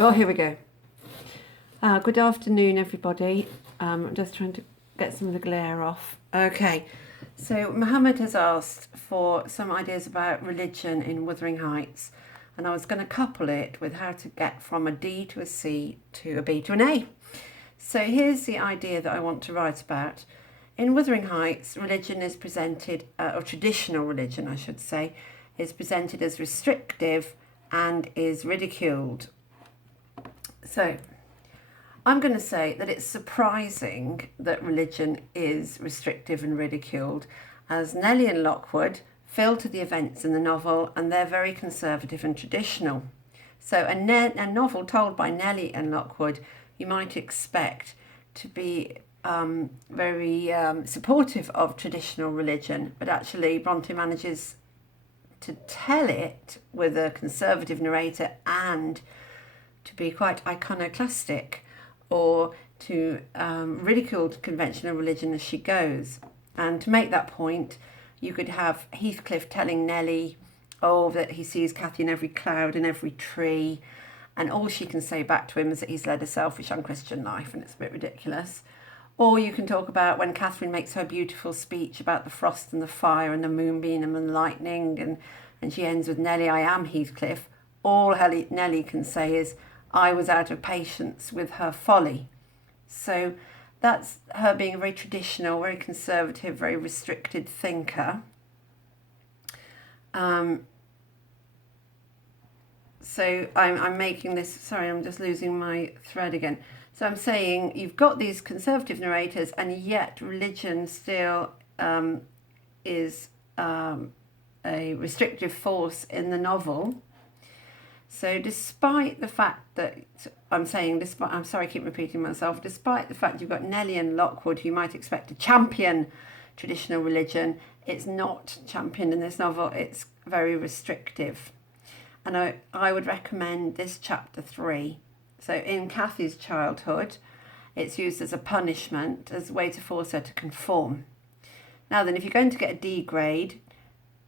Oh, here we go. Good afternoon, everybody. I'm just trying to get some of the glare off. Okay, so Mohammed has asked for some ideas about religion in Wuthering Heights, and I was going to couple it with how to get from a D to a C to a B to an A. So here's the idea that I want to write about. In Wuthering Heights, religion is presented, or traditional religion, I should say, is presented as restrictive and is ridiculed. So I'm going to say that it's surprising that religion is restrictive and ridiculed, as Nellie and Lockwood fill to the events in the novel and they're very conservative and traditional. So a novel told by Nellie and Lockwood, you might expect to be very supportive of traditional religion, but actually Bronte manages to tell it with a conservative narrator and to be quite iconoclastic, or to ridicule conventional religion as she goes. And to make that point, you could have Heathcliff telling Nellie, that he sees Cathy in every cloud and every tree, and all she can say back to him is that he's led a selfish, unchristian life, and it's a bit ridiculous. Or you can talk about when Catherine makes her beautiful speech about the frost and the fire and the moonbeam and the lightning, and she ends with, Nellie, I am Heathcliff. All Nellie can say is, I was out of patience with her folly. So that's her being a very traditional, very conservative, very restricted thinker. So I'm making this, sorry, I'm just losing my thread again. So I'm saying you've got these conservative narrators, and yet religion still is a restrictive force in the novel. So despite the fact that I'm sorry I keep repeating myself, despite the fact you've got Nellie and Lockwood who you might expect to champion traditional religion, it's not championed in this novel, it's very restrictive. And I would recommend this chapter 3. So in Cathy's childhood, it's used as a punishment, as a way to force her to conform. Now then, if you're going to get a D grade,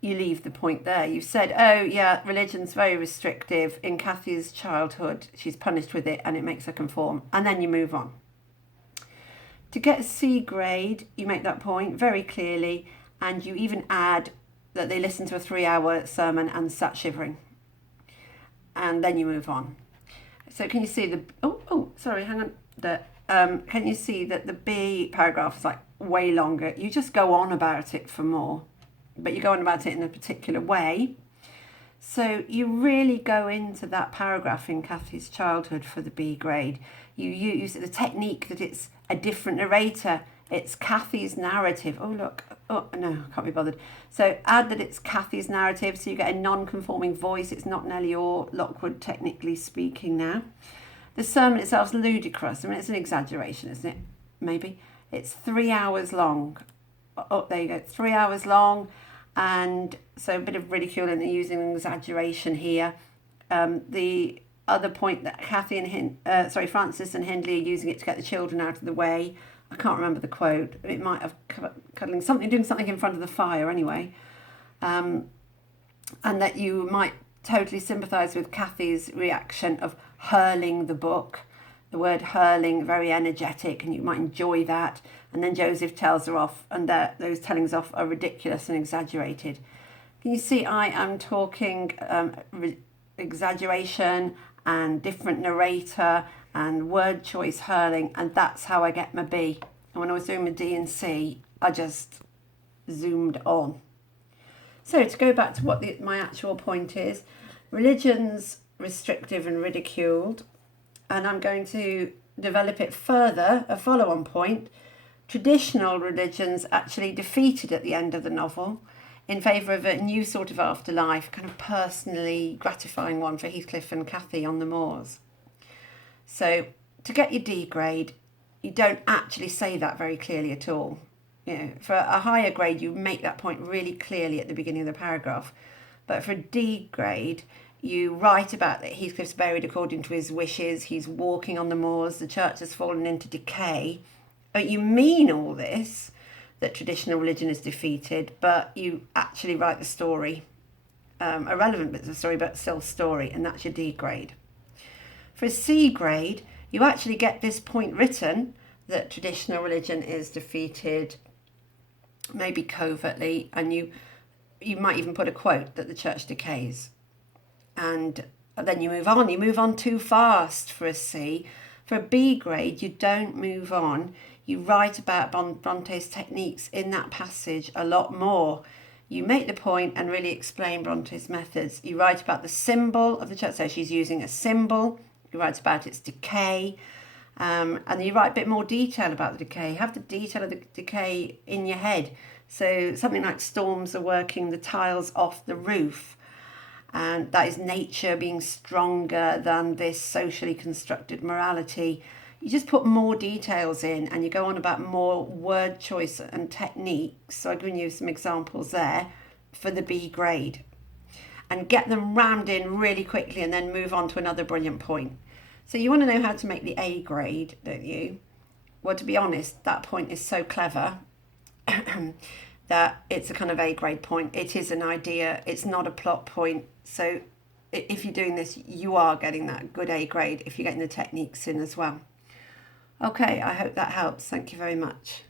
you leave the point there. You've said, oh yeah, religion's very restrictive. In Cathy's childhood, she's punished with it and it makes her conform. And then you move on. To get a C grade, you make that point very clearly, and you even add that they listened to a 3-hour sermon and sat shivering. And then you move on. So can you see can you see that the B paragraph is like way longer? You just go on about it for more, but you go on about it in a particular way. So you really go into that paragraph in Cathy's childhood for the B grade. You use the technique that it's a different narrator. It's Cathy's narrative. Oh, look. Oh, no, I can't be bothered. So add that it's Cathy's narrative, so you get a non-conforming voice. It's not Nellie or Lockwood technically speaking now. The sermon itself is ludicrous. I mean, it's an exaggeration, isn't it? Maybe. It's 3 hours long. Oh, there you go. 3 hours long. And so a bit of ridicule and using an exaggeration here. The other point that Francis and Hindley are using it to get the children out of the way. I can't remember the quote. It might have doing something in front of the fire anyway. And that you might totally sympathise with Cathy's reaction of hurling the book. The word hurling, very energetic, and you might enjoy that. And then Joseph tells her off, and those tellings off are ridiculous and exaggerated. Can you see I am talking exaggeration and different narrator and word choice hurling, and that's how I get my B. And when I was doing my D and C, I just zoomed on. So to go back to what my actual point is, religion's restrictive and ridiculed, and I'm going to develop it further, a follow-on point. Traditional religion's actually defeated at the end of the novel in favour of a new sort of afterlife, kind of personally gratifying one for Heathcliff and Cathy on the moors. So to get your D grade, you don't actually say that very clearly at all. You know, for a higher grade, you make that point really clearly at the beginning of the paragraph. But for a D grade, you write about that Heathcliff's buried according to his wishes, he's walking on the moors, the church has fallen into decay. But you mean all this, that traditional religion is defeated, but you actually write the story, irrelevant bits of the story, but still story, and that's your D grade. For a C grade, you actually get this point written that traditional religion is defeated, maybe covertly, and you might even put a quote that the church decays. And then you move on. You move on too fast for a C. For a B grade, you don't move on. You write about Bronte's techniques in that passage a lot more. You make the point and really explain Bronte's methods. You write about the symbol of the church. So she's using a symbol. You write about its decay. And you write a bit more detail about the decay. Have the detail of the decay in your head. So something like storms are working the tiles off the roof. And that is nature being stronger than this socially constructed morality. You just put more details in and you go on about more word choice and techniques. So I've given you some examples there for the B grade. And get them rammed in really quickly and then move on to another brilliant point. So you want to know how to make the A grade, don't you? Well, to be honest, that point is so clever that it's a kind of A grade point. It is an idea. It's not a plot point. So if you're doing this, you are getting that good A grade if you're getting the techniques in as well. Okay, I hope that helps. Thank you very much.